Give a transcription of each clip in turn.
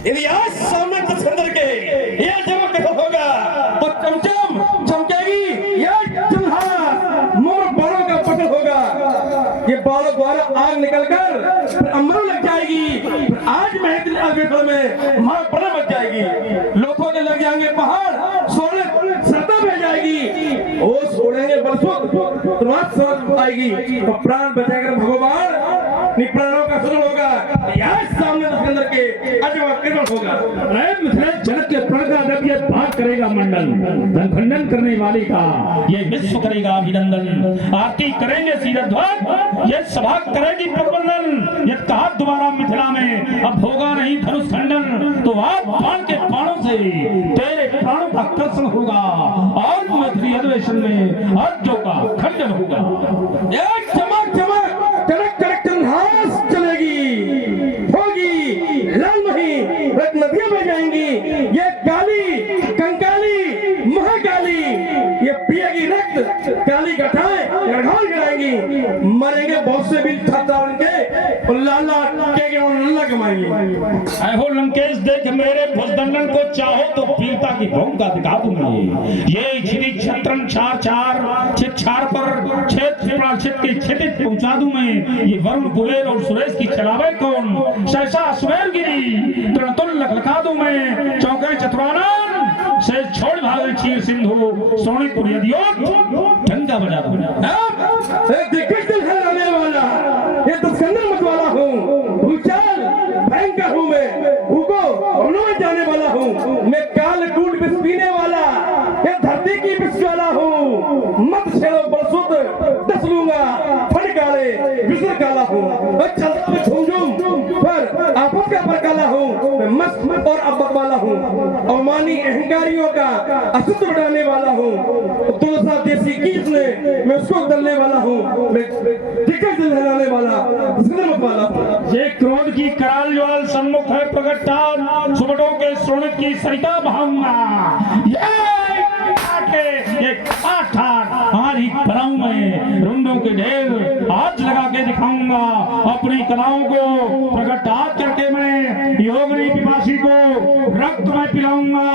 यदि आज सामने तस्कंदर के ये चमक होगा तो चमचम चमकेगी, ये चमहार मोर बालों का पटल होगा। ये बालों द्वारा आग निकलकर फिर अमरों लग जाएगी। आज महफिल अलवेफल में हमारा पड़ा मच जाएगी। लोगों के लग जाएंगे पहाड़, सोने सरदा बह जाएगी। ओ सोड़ेंगे बरसों तुरंत सड़क आएगी तो प्राण बचाएगा भगवान। प्राणों का सुन होगा यार सामने तस्कंदर के अजवा किरण होगा। मिथिलेश जनक के प्रण का जब ये बात करेगा मंडल, खंडन करने वाले का ये विश्व करेगा अभिनंदन। आरती करेंगे सीरध्वज, ये सभा करेगी प्रबंधन। ये कहा दोबारा मिथिला में अब होगा नहीं धनुष खंडन, तो आप बाण के बाणों से तेरे प्राणों का कर्षण होगा और मैथिली अधिवेशन में अर्जों का खंडन होगा। चमक चमक कड़क कड़क चंद्रहास चलेगी, होगी लालमही, रत नदियां बह जाएंगी। ये काली कंकाली महाकाली ये पिएगी रक्त, काली गठाएं गढ़ाल गिराएंगी। मरेंगे बहुत से भी छात्र उनके और लाला के लल्ला कमाएंगे। ऐ हो लंकेश देख मेरे भुजदंडन को, चाहो तो वीरता की भूमिका दिखा दूंगी। ये छिदी छत्रन चार चार छित छार पर छेद छित की छितित पहुंचा दूं मैं। ये वरुण कुबेर और सुरेश की चलावे कौन, सहसा सुमेर गिरी तृणतुल लखलखा दूं मैं। चौके चतुरानन से छोड़ भाग चीर सिंधु सोनीपुर यदियों ढंगा बजा दूं। दिग्गज दिल हराने वाला ये तस्कंदर मत वाला हूँ। भूचाल भयंकर हूँ मैं, भूको जाने वाला हूँ मैं। काल टूट बिस पीने वाला ये धरती की बिस वाला हूँ। मत छेड़ो बरसुत दस लूंगा, फटकाले विसर काला हूँ। चलता मैं झूम झूम पर आपस का परकाला हूँ मैं। मस्त और अब्बक वाला हूँ, अवमानी अहंकारियों का अस्तित्व बढ़ाने वाला हूँ। तुलसा देसी गीत में मैं उसको दलने वाला हूँ। मैं दिग्गज दिल हिलाने वाला मत वाला हूँ। ये क्रोध की कराल ज्वाल सम्मुख है प्रगटान, सुबटों के सोनित की सरिता बहाऊंगा। ये हमारी कलाओं में रुंडों के ढेर आज लगा के दिखाऊंगा। अपनी कलाओं को प्रगटात करके मैं योगिनी पिपासी को रक्त में पिलाऊंगा।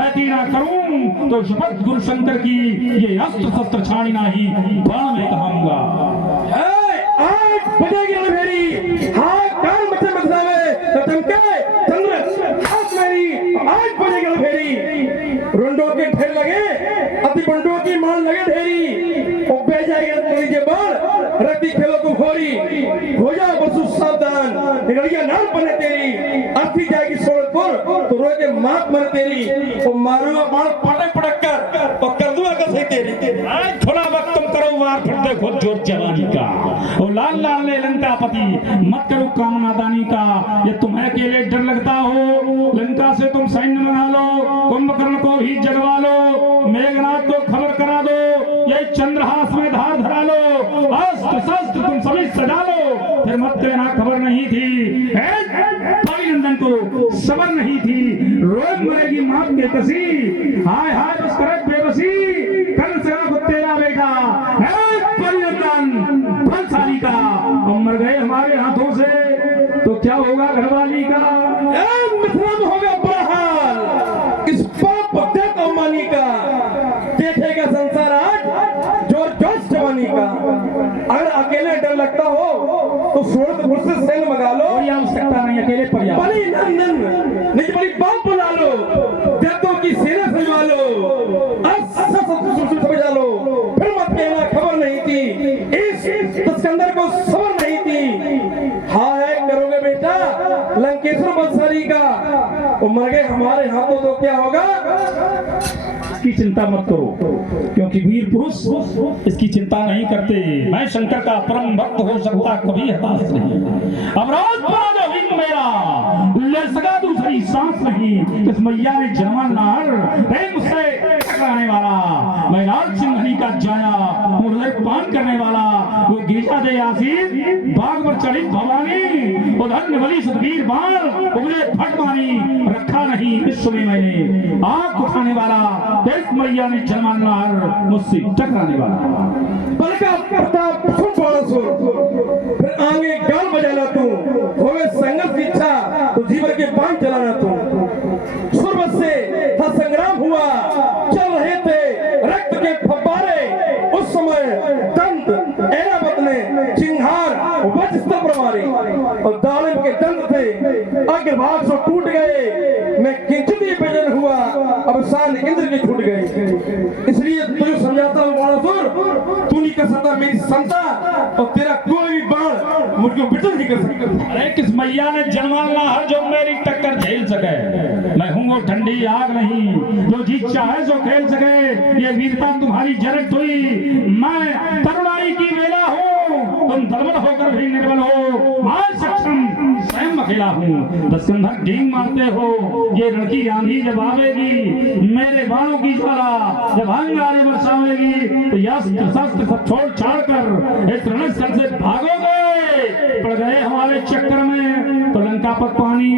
ऐसी ना करूं तो शपथ गुरु शंकर की ये अस्त्र शस्त्र छाड़ी नाही बाण में कहाऊंगा। आज बजेगी रणभेरी, हाँ कान बच्चे बदलावे चमके चंद्र हाथ मेरी। आज बजेगी रणभेरी, रुंडों के ढेर लगे अति बंडों की मान लगे ढेरी। और बह जाएगी के बाण रति खेलो तुम होरी। हो जाओ बसु सावधान, निगलिया नाम बने तेरी। अर्थी जाएगी सोलपुर तो रोए के मात मर तेरी। और मारूंगा बाण पटक पटक कर और कर दूंगा कसई तेरी। आज थोड़ा वक्त तुम करो वार, फिर देखो जोर जवानी का। ओ लाल लाल ने लंका पति मत करो कामना दानी का। ये तुम्हें अकेले डर लगता हो, लंका से तुम सैन्य मंगा लो। कुंभकर्ण को ही जगवा लो, मेघनाथ को खबर करा दो। ये चंद्रहास में धार धरा लो, अस्त्र शस्त्र तुम सभी सजा लो। फिर मत कहना खबर नहीं थी, नंदन को सबर नहीं थी। रोज मरेगी मात के कसी, हाय हाय बस करे बेबसी। कल से तेरा बेटा परिनंदन फलशाली का, हम मर गए हमारे हाथों से तो क्या होगा घरवाली का। मिथिला में होगा बड़ा हाल इस पाप देख अवमानी का। देखेगा संसार आज जोर जोश जवानी का। अगर अकेले डर लगता हो तो सूरत से सैन्य मंगा लो। कोई आवश्यकता नहीं, अकेले पर्याप्त। बड़ी नंदन नहीं बड़ी बाप बुला लो, जद्दों की सेना सजवा लो, समझा लो। फिर मत कहना खबर नहीं थी, इस तस्कंदर को सबर नहीं थी। हाँ है करोगे बेटा लंकेश्वर बंसारी का, वो मर गए हमारे हाथों तो क्या होगा। इसकी चिंता मत करो, क्योंकि वीर पुरुष इसकी चिंता नहीं करते। मैं शंकर का परम भक्त हो सकता कभी हताश नहीं। अब रोज पराजय हुई मेरा, ले सका दूसरी सांस नहीं। इस मैया ने जन्मा नार मुझसे टकराने वाला। मैं लाल सिंघनी का जाया हृदय पान करने वाला। वो गिरिजा दे आशीष बाग पर चढ़ी भवानी। वो धन्य बलि सुधीर बाण उगले फट मारी। रखा नहीं विश्व में मैंने आंख उठाने वाला। देश मैया ने जन्मा नार मुझसे टकराने वाला। बलका प्रताप फिर आगे गाल तू, होवे संघर्ष की इच्छा तो जीवन के बाण चलाना तू। शुरू से था संग्राम हुआ, चल रहे थे रक्त के फव्वारे, उस समय दंत ऐरावत ने चिंगार वज्र पर मारे, और दालिम के दंत थे अग्रभाग से टूट गए। मैं किंचित ही बेजन हुआ, अब शान इंद्र की छूट गई। इसलिए तुझे समझाता हूँ बाणासुर, तू नहीं कर सकता मेरी समता, और तेरा कोई भी बाण मुझको विचल नहीं कर सकता। अरे किस मैया ने जन्माना है जो मेरी टक्कर झेल सके? मैं हूँ वो ठंडी आग नहीं जो जीत चाहे जो खेल सके। ये वीरता तुम्हारी जनक हुई, मैं तरुणाई की मेला हूँ, तुम दलबल होकर भी निर्बल हो। मैं सक्षम स्वयं अकेला हूँ, दस कंधर डींग मारते हो। ये लड़की आंधी जब आवेगी, मेरे बाणों की ज्वाला जब अंगारे बरसावेगी, तो अस्त्र शस्त्र सब छोड़ छाड़ कर इस रणस्थल से भागोगे। पड़ गए हमारे चक्कर में तो लंका पर पानी।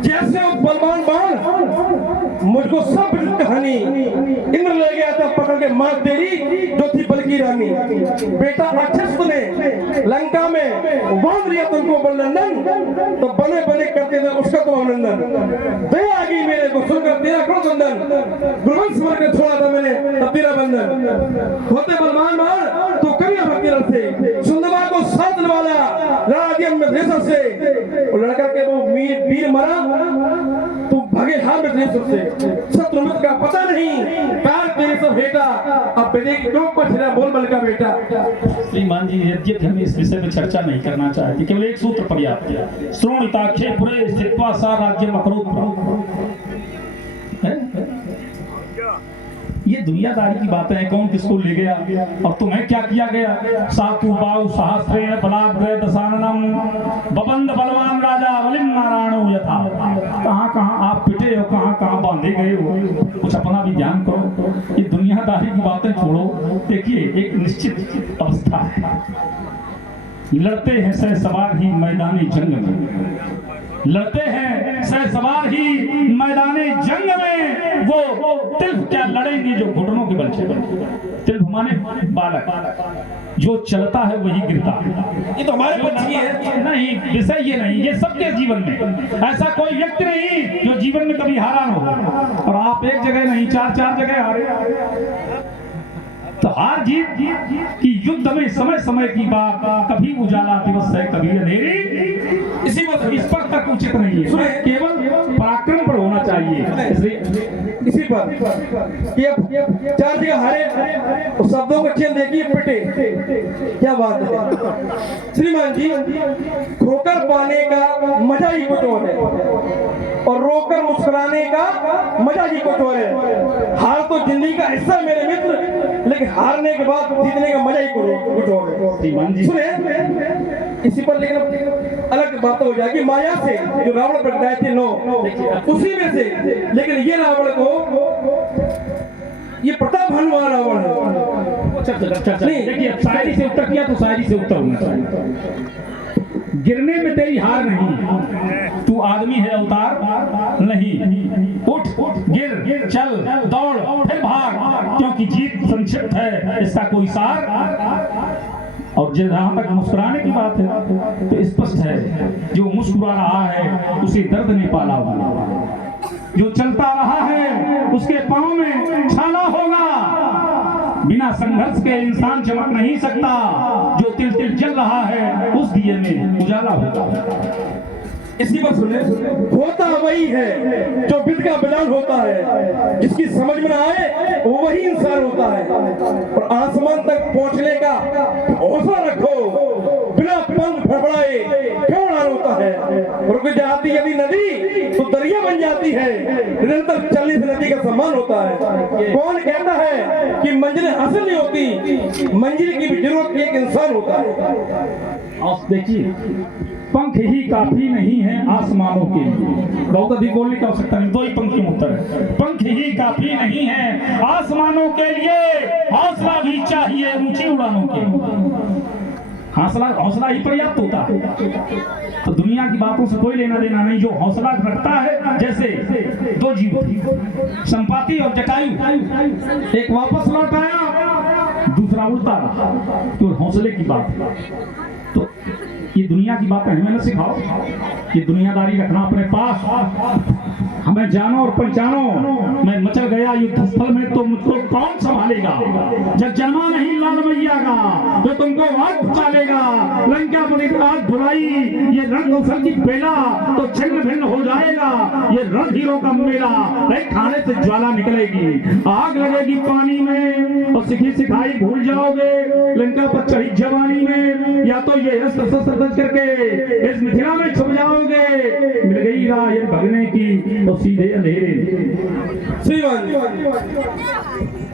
जैसे वो बलवान बाण मुझको सब कहानी इंद्र ले गया था पकड़ के मार तेरी जो थी बल की रानी। बेटा राक्षस ने लंका में बांध लिया तुमको बलनंदन, तो बने बने करते थे उसका तो अभिनंदन। दया आ गई मेरे को सुनकर तेरा क्रोधनंदन, गुरुवंश मर के छोड़ा था मैंने तब तेरा बंधन। होते बलवान बाण तो करिया भक्ति रथ से, सुंदमा को साथ वाला लड़ा दिया में देशों से। वो लड़का के वो वीर मरा तू भागे हार में देशों से। शत्रुमित का पता नहीं कार तेरे से भेटा, अब बेटे की क्यों पछड़ा बोल बल का बेटा। श्रीमान जी यद्यपि हम इस विषय में चर्चा नहीं करना चाहते, केवल एक सूत्र पर्याप्त है। श्रोणिताख्ये पुरे स्थित्वा सा राज्य मकरोत्। ये दुनियादारी की बातें हैं, कौन किसको ले गया और तुम्हें क्या किया गया। सातु बाहु सहस्रेण बलाद्वय दशाननम बबंद बलवान राजा बलिम नारायणो यथा। कहाँ कहाँ आप पिटे हो, कहाँ कहाँ बांधे गए हो, कुछ अपना भी ध्यान करो। ये दुनियादारी की बातें छोड़ो। देखिए एक निश्चित अवस्था है, लड़ते हैं सह सवार ही मैदानी जंग में, लड़ते हैं सह सवार ही मैदानी जंग में। वो तिल्फ क्या लड़ेंगे जो घुटनों के बल चले। तिल्फ माने बालक, जो चलता है वही गिरता है। ये तो हमारे पक्षी है। नहीं, विषय ये नहीं, ये सबके जीवन में ऐसा कोई व्यक्ति नहीं जो जीवन में कभी हारा न हो। और आप एक जगह नहीं, चार जगह हारे। तो हार जीत की युद्ध में समय समय की बात, कभी उजाला दिवस है कभी अंधेरी। इसी पर इस पर तक उचित नहीं है, केवल पराक्रम पर होना चाहिए। इसलिए इसी पर कि अब चार जगह हारे उस शब्दों को चेन देखिए पिटे, क्या बात है श्रीमान जी। खोकर पाने का मजा ही कुछ और है, और रोकर मुस्कुराने का मजा ही कुछ और है। हार तो जिंदगी का हिस्सा मेरे मित्र, लेकिन हारने के बाद जीतने का मजा ही कुछ और है। सुने इसी पर, लेकिन अलग बात हो जाएगी। माया से जो रावण प्रगटाए थे नो, उसी में से, लेकिन ये रावण को ये प्रतापवान वाला रावण है। देखिए शायरी से उत्तर किया तो शायरी से उत्तर होना चाहिए। गिरने में तेरी हार नहीं, तू आदमी है अवतार नहीं। उठ गिर चल दौड़ फिर भाग, क्योंकि जीत संक्षिप्त है इसका कोई सार। और जहां तक मुस्कुराने की बात है तो स्पष्ट है, जो मुस्कुरा रहा है उसे दर्द ने पाला हुआ, जो चलता रहा है उसके पांव में छाला होगा। बिना संघर्ष के इंसान चमक नहीं सकता, जो तिल तिल जल रहा है उस दिए में उजाला होगा। इसी पर सुने, होता वही है जो विद का बयान होता है, जिसकी समझ में ना आए वो वही इंसान होता है। और आसमान तक पहुंचने का हौसला रखो, बिना पंख फड़फड़ाए क्यों उड़ान होता है। रुक जाती यदि नदी तो दरिया बन जाती है, निरंतर चलने से नदी का सम्मान होता है। कौन कहता है कि मंजिलें हासिल नहीं होती, मंजिल की भी जरूरत एक इंसान होता है। आप देखिए, पंख ही काफी नहीं है आसमानों के लिए। बहुत अधिक बोलने की आवश्यकता नहीं, दो ही पंक्ति में उत्तर है। पंख ही काफी नहीं है आसमानों के लिए, हौसला भी चाहिए ऊंची उड़ानों के। हौसला ही पर्याप्त होता है। तो दुनिया की बातों से कोई लेना देना नहीं। जो हौसला रखता है, जैसे दो जीव संपाति और जटायु, एक वापस लौट आया दूसरा उड़ता रहा, तो हौसले की बात है। तो ये दुनिया की बातें हमें न सिखाओ, ये दुनियादारी रखना अपने पास। हमें जानो और पहचानो, मैं मचल गया युद्ध स्थल में तो मुझको कौन संभालेगा? जब जन्मा नहीं लाल मैया का तो तुमको वक्त चालेगा। लंकापति का हाथ धुलाई, ये रण कौशल की बेला तो छिन्न भिन्न हो जाएगा। ये रण हीरो का मेला, खाने से ज्वाला निकलेगी, आग लगेगी पानी में और सिखी सिखाई भूल जाओगे। लंका पर चढ़ी जवानी में या तो ये शस्त्र करके इस मिथिला में छुप जाओगे। मिल गई राह ये भगने की तो सीधे अंधेरे। श्रीमान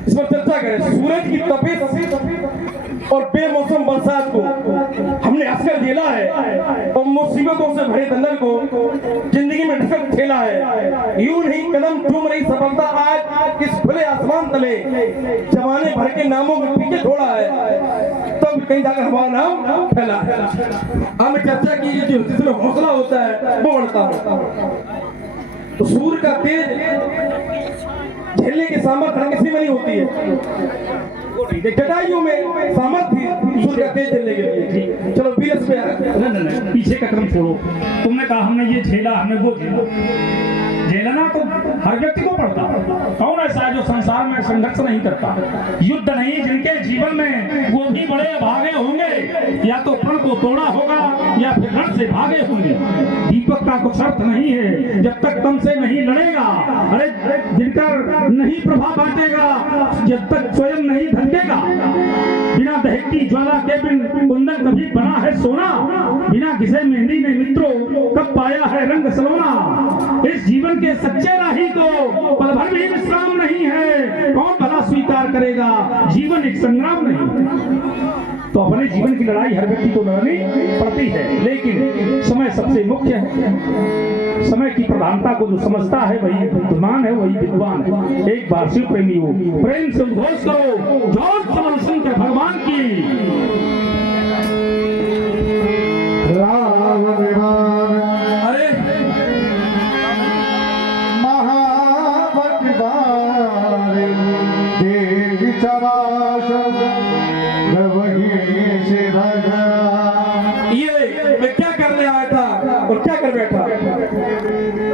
इस पर चर्चा करें। सूरज की तपिश और बेमौसम बरसात को हमने हंसकर झेला है और मुसीबतों से भरे दंदल को जिंदगी में ढकल ठेला है। यूं नहीं कदम चूम रही सफलता आज इस खुले आसमान तले, जमाने भर के नामों के पीछे छोड़ा है तब कहीं जाकर हमारा नाम फैला है। हमने चर्चा की जो जिसमें हौसला होता है वो बढ़ता है। तो सूर्य का तेज झेलने की सामर्थ्य किसी में नहीं होती है। जटायु में सामर्थ्य थी सूर्य का तेज झेलने के लिए। चलो बीरस पे नहीं, पीछे का क्रम छोड़ो। तुमने कहा हमने ये झेला, हमने वो झेला। झेलना तो हर व्यक्ति को पड़ता। कौन ऐसा है जो संसार में संघर्ष नहीं करता? युद्ध नहीं जिनके जीवन में, वो भी बड़े भागे होंगे। या तो प्रण को तोड़ा होगा या फिर रण से भागे होंगे। दीपक का कुछ अर्थ नहीं है जब तक तम से नहीं लड़ेगा। अरे दिनकर नहीं प्रभाव बांटेगा जब तक स्वयं नहीं धड़केगा। बिना दहकती ज्वाला के बिन कुंदन कभी बना है सोना। बिना घिसे मेहंदी ने मित्रों कब पाया है रंग सलोना। इस जीवन के सच्चे राही को पल भर भी विश्राम नहीं है। कौन भला स्वीकार करेगा जीवन एक संग्राम नहीं? तो अपने जीवन की लड़ाई हर व्यक्ति को लड़नी पड़ती है, लेकिन समय सबसे मुख्य है। समय की प्रधानता को जो समझता है वही बुद्धिमान है, वही विद्वान है। एक बार शिव प्रेमी हो, प्रेम से उद्घोष करो जोर समर शंकर भगवान की। अरे देवी चराचर वही से